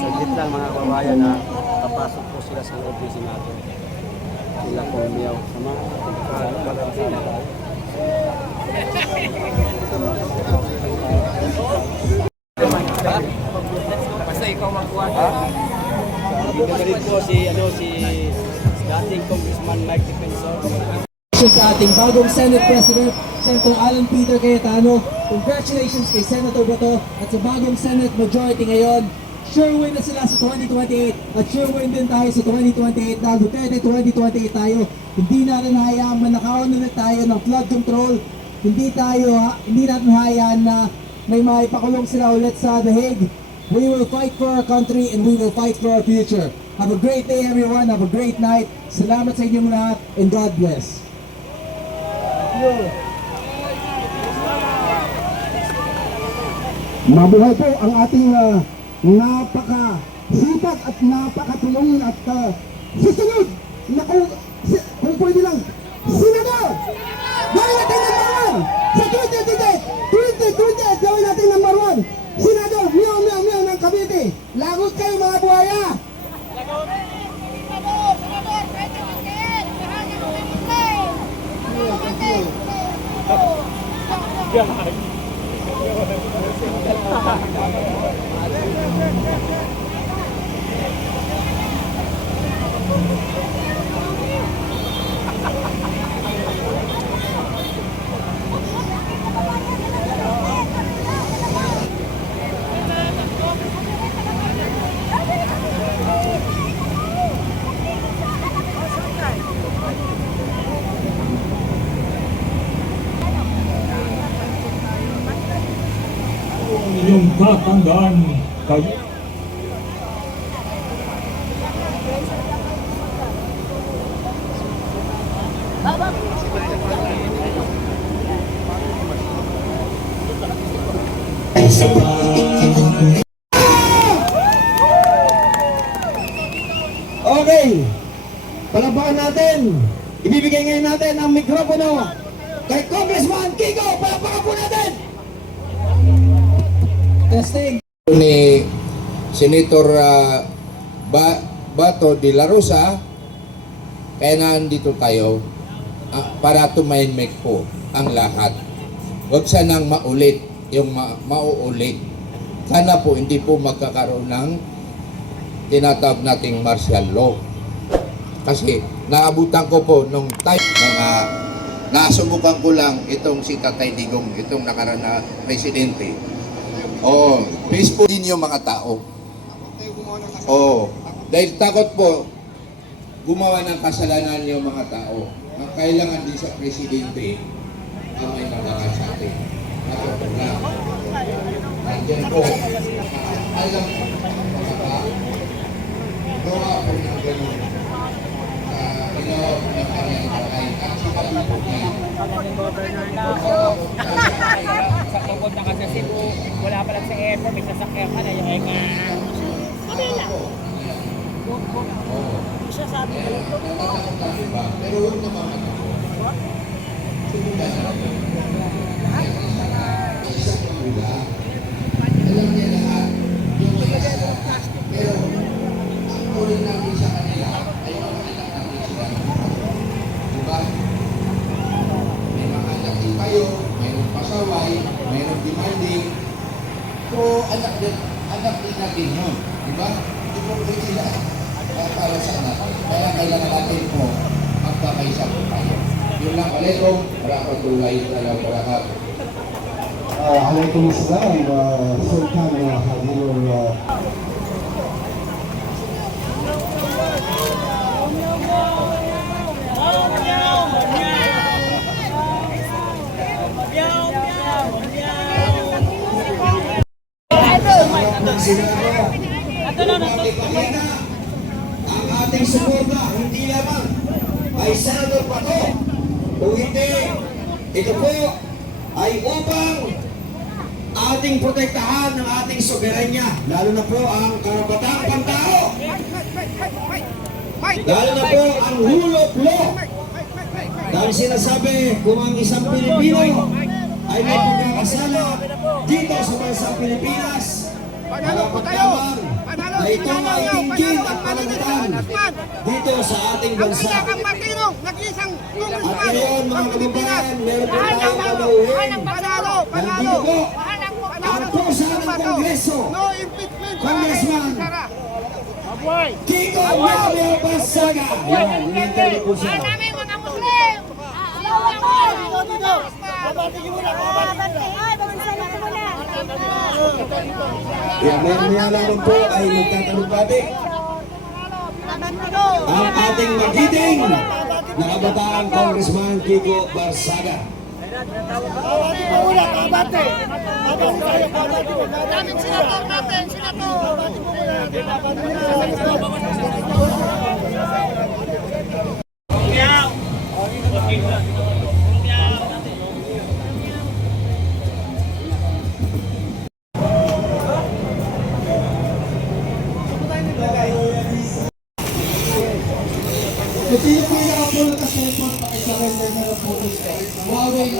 Saglit lang mga kababayan na papasok po sila sa office natin. Sila po umiyaw sa mga pagkakasama tayo. Basta ikaw magkuha. Dito na rin po si dating Congressman Mike Defensor. Sa ating bagong Senate President, Senator Alan Peter Cayetano. Congratulations kay Senator Bato at sa bagong Senate Majority ngayon. Sure win na sila sa 2028 at sure win din tayo sa 2028 dahil Duterte 2028 tayo. Hindi natin hayaan manakaon ulit tayo ng flood control. Hindi natin hayaan na may maipakulong sila ulit sa The Hague. We will fight for our country and we will fight for our future. Have a great day everyone. Have a great night. Salamat sa inyong lahat and God bless. Mabuhay po ang ating napaka-sipag at napakatulungin at susunod na kung pwede lang, Senador! Gawin natin number 1! Sa 2028, gawin natin number 1! Senador, miyaw ng Cavite! Lagot kayo mga buhaya! Senador, pwede magkain! Mahal niyo kami inyong tatandaan kayo. Okay, palabakan natin. Ibibigay ngayon natin ang mikropono kay Congressman Kiko. Palabakan po natin. Testing. Ni Senator Bato de la Rosa, kaya nandito tayo para tumahimik po ang lahat. Huwag sanang maulit yung mauulit. Sana po hindi po magkakaroon ng tinatawag nating martial law. Kasi naabutan ko po nung time na nasubukan ko lang itong si Tatay Digong, itong nakaraan na presidente. Oo, peaceful din yung mga tao. Oo, dahil takot po gumawa ng kasalanan yung mga tao. Ang kailangan din sa presidente ang may malakas sa atin. Takot po lang. Nandiyan po. Alam po gawa po ng ganun sa ilog ng kanyang bahay at sa kapitog niya. Sa tungkol na kasi Cebu, wala pa lang sa airport, may sasakyan ka na yung Manila. Siya sabi ko. Pero huwag naman matakot. Subukan natin. Isang pangula, alam niya lahat yung mayasa. Pero ang tuloy natin sa kanila ay makakita natin sila. Diba? May mga anak din kayo, mayroong pasaway, mayroong demanding. So, anak din natin yun. Diba? Hindi po rin sila para sa anak. Kaya kailangan natin po magkakaisa po tayo. Yun lang. Alaikum, warahmatullahi wabarakatuh. Alaikum assalam, Sultan Hadirul. Ang ating suporta, hindi lamang ay Senator Bato. Kung hindi, ito po ay upang ang ating protektahan ng ating soberanya, lalo na po ang karapatang pantao, lalo na po ang rule of law. Dahil sinasabi, kung ang isang Pilipino ay may pagkakasala dito sa bansang Pilipinas, dapat lamang na ito ay tingin at panagtan dito sa ating bansa. At ngayon mga kababayan, meron po tayong panauhin. Nandito po ang pusa ng Kongreso, Congressman Kiko Mario Barsaga. Yan, hinihintay niyo po siya. Namin mga Muslim! Yan, maya lamang po ay magtatanong-bati ang ating magiting na kabataang Congressman Kiko Barsaga. Daming sinator natin, sinator! Kung sino po yung nakapulo na cellphone, pakisarender na lang po ito. Huawei.